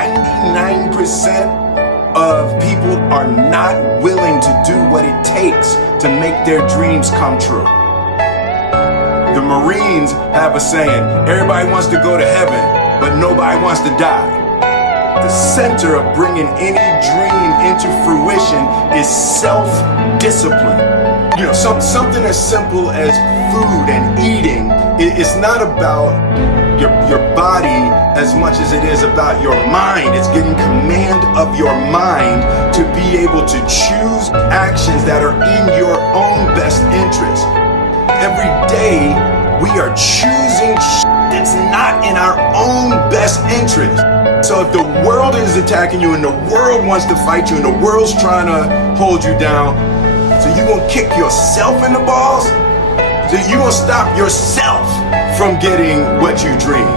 99% of people are not willing to do what it takes to make their dreams come true. The Marines have a saying, everybody wants to go to heaven, but nobody wants to die. The center of bringing any dream into fruition is self-discipline. You know, something as simple as food and eating. It's not about your body as much as it is about your mind. It's getting command of your mind to be able to choose actions that are in your own best interest. Every day we are choosing that's not in our own best interest. So if the world is attacking you and the world wants to fight you and the world's trying to hold you down, so you're gonna kick yourself in the balls? So you're gonna stop yourself from getting what you dream.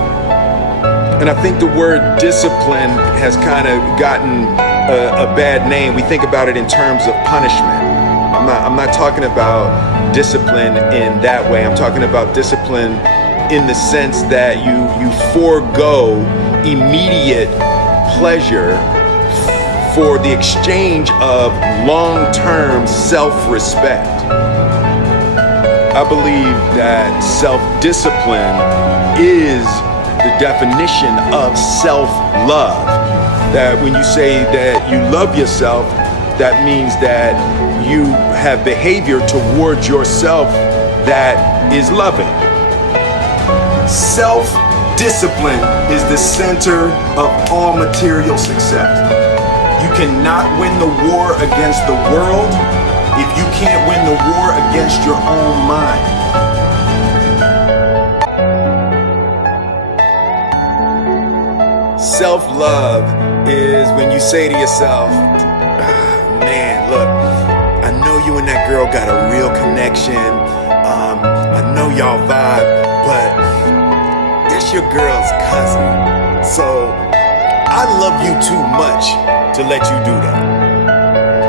And I think the word discipline has kind of gotten a bad name. We think about it in terms of punishment. I'm not talking about discipline in that way. I'm talking about discipline in the sense that you forego immediate pleasure for the exchange of long-term self-respect. I believe that self-discipline is the definition of self-love. That when you say that you love yourself, that means that you have behavior towards yourself that is loving. Self-discipline is the center of all material success. You cannot win the war against the world if you can't win the war against your own mind. Self-love is when you say to yourself, man, look, I know you and that girl got a real connection. I know y'all vibe, but that's your girl's cousin. So I love you too much to let you do that.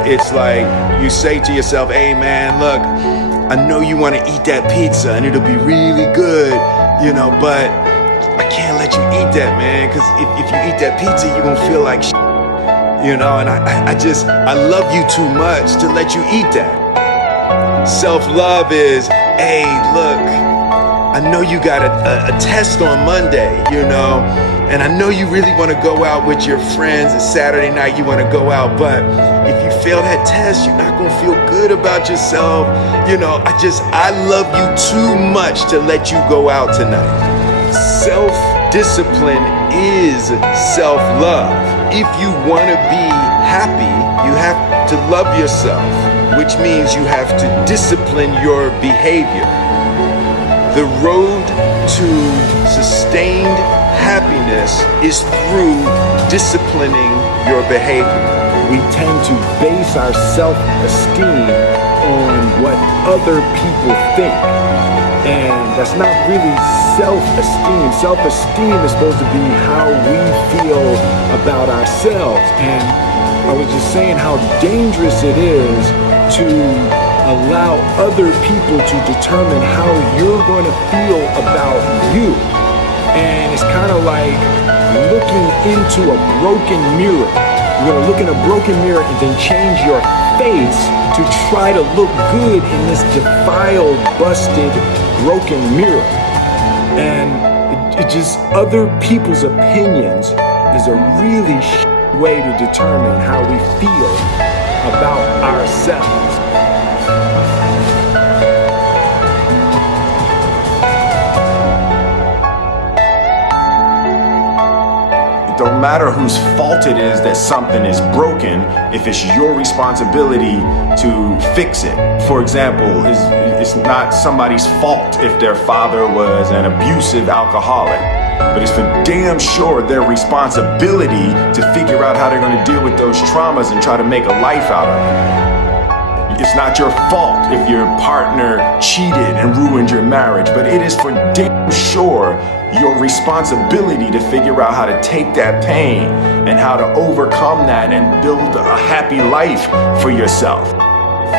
It's like you say to yourself, hey man, look, I know you want to eat that pizza and it'll be really good, you know, but I can't let you eat that, man, because if you eat that pizza, you're going to feel like shit, you know, and I love you too much to let you eat that. Self-love is, hey, look, I know you got a test on Monday, you know, and I know you really want to go out with your friends and Saturday night you want to go out, but if you fail that test, you're not going to feel good about yourself. You know, I love you too much to let you go out tonight. Self-discipline is self-love. If you want to be happy, you have to love yourself, which means you have to discipline your behavior. The road to sustained happiness is through disciplining your behavior. We tend to base our self-esteem on what other people think. And that's not really self-esteem. Self-esteem is supposed to be how we feel about ourselves. And I was just saying how dangerous it is to allow other people to determine how you're going to feel about you. And it's kind of like looking into a broken mirror. You're going to look in a broken mirror and then change your face to try to look good in this defiled, busted, broken mirror. And it just, other people's opinions is a really way to determine how we feel about ourselves. It don't matter whose fault it is that something is broken if it's your responsibility to fix it. For example, it's not somebody's fault if their father was an abusive alcoholic, but it's for damn sure their responsibility to figure out how they're going to deal with those traumas and try to make a life out of it. It's not your fault if your partner cheated and ruined your marriage, but it is for damn sure your responsibility to figure out how to take that pain and how to overcome that and build a happy life for yourself.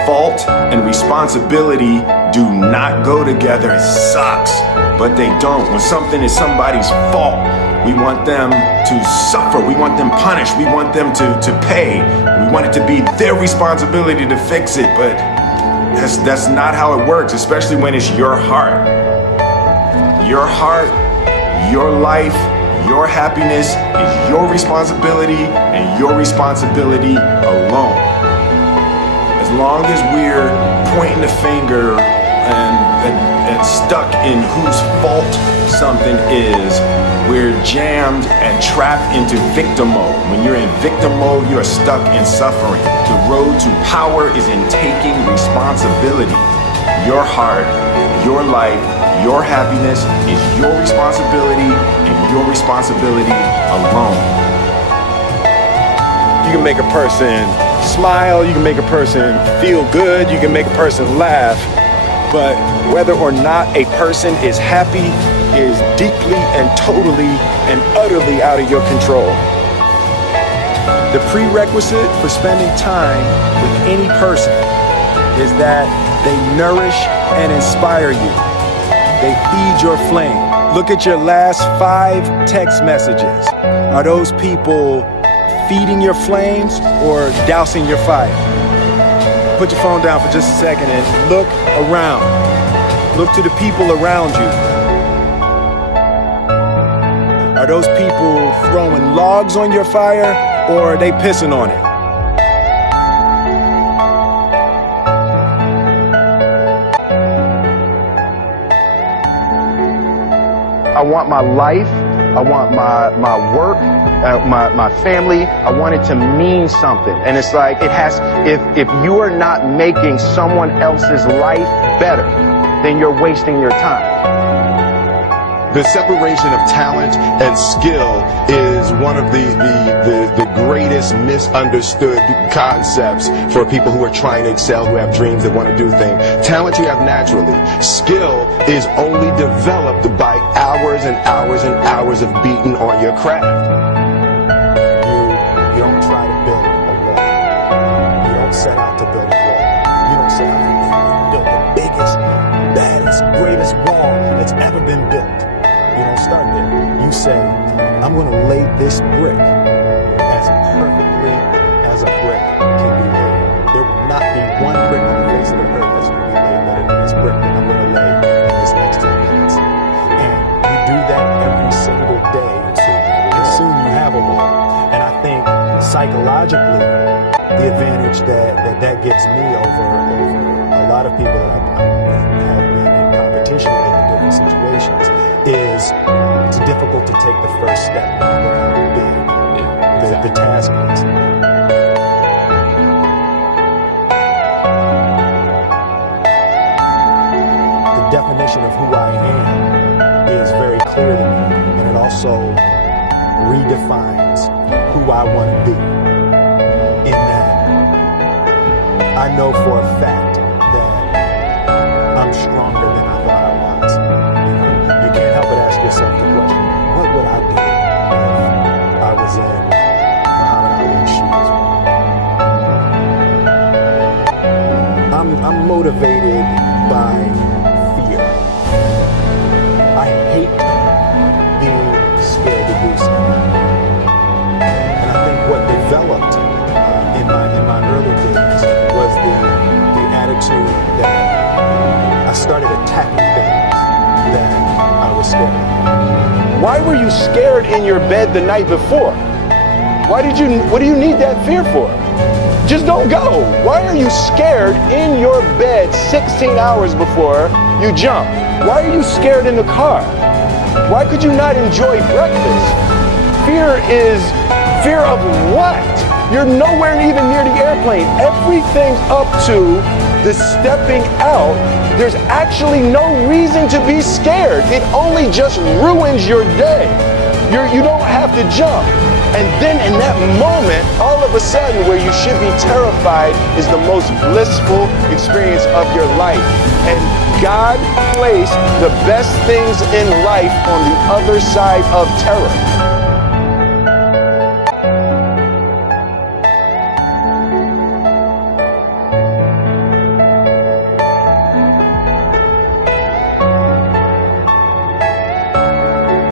Fault and responsibility do not go together. It sucks, but they don't. When something is somebody's fault, We want them to suffer. We want them punished. We want them to pay. We want it to be their responsibility to fix it, but that's not how it works, especially when it's your heart. Your heart, your life, your happiness is your responsibility and your responsibility alone. As long as we're pointing the finger and stuck in whose fault something is, we're jammed and trapped into victim mode. When you're in victim mode, you're stuck in suffering. The road to power is in taking responsibility. Your heart, your life, your happiness is your responsibility and your responsibility alone. You can make a person smile, you can make a person feel good, you can make a person laugh, but whether or not a person is happy is deeply and totally and utterly out of your control. The prerequisite for spending time with any person is that they nourish and inspire you. They feed your flame. Look at your last 5 text messages. Are those people feeding your flames or dousing your fire? Put your phone down for just a second and look around. Look to the people around you. Are those people throwing logs on your fire or are they pissing on it? I want my life, I want my work, my family, I want it to mean something. And it's like, if you are not making someone else's life better, then you're wasting your time. The separation of talent and skill is one of the greatest misunderstood concepts for people who are trying to excel, who have dreams, that want to do things. Talent you have naturally. Skill is only developed by hours and hours and hours of beating on your craft. You don't try to build a wall. You don't set out to build a wall. You don't set out to build the biggest, baddest, greatest wall that's ever been built. You don't start there. You say, I'm going to lay this brick as perfectly as a brick can be laid. There will not be one brick on the face of the earth that's going to be laid better than this brick that I'm going to lay in this next 10 minutes. And you do that every single day, and soon you have a wall. And I think psychologically, the advantage that gives me over a lot of people that I have been in competition with in different situations is it's difficult to take the first step. Look how big the task is. The definition of who I am is very clear to me, and it also redefines who I want to be. In that, I know for a fact that I'm stronger than I thought I was. You can't help but ask yourself the question, what would I do if I was in Muhammad Ali's shoes? I'm motivated by fear. I hate being scared to do something. And I think what developed in my early days was the attitude that I started attacking things that I was scared of. Why were you scared in your bed the night before? What do you need that fear for? Just don't go. Why are you scared in your bed 16 hours before you jump? Why are you scared in the car? Why could you not enjoy breakfast? Fear of what? You're nowhere even near the airplane. Everything's up to the stepping out. There's actually no reason to be scared. It only just ruins your day. You don't have to jump. And then in that moment, all of a sudden, where you should be terrified is the most blissful experience of your life. And God placed the best things in life on the other side of terror.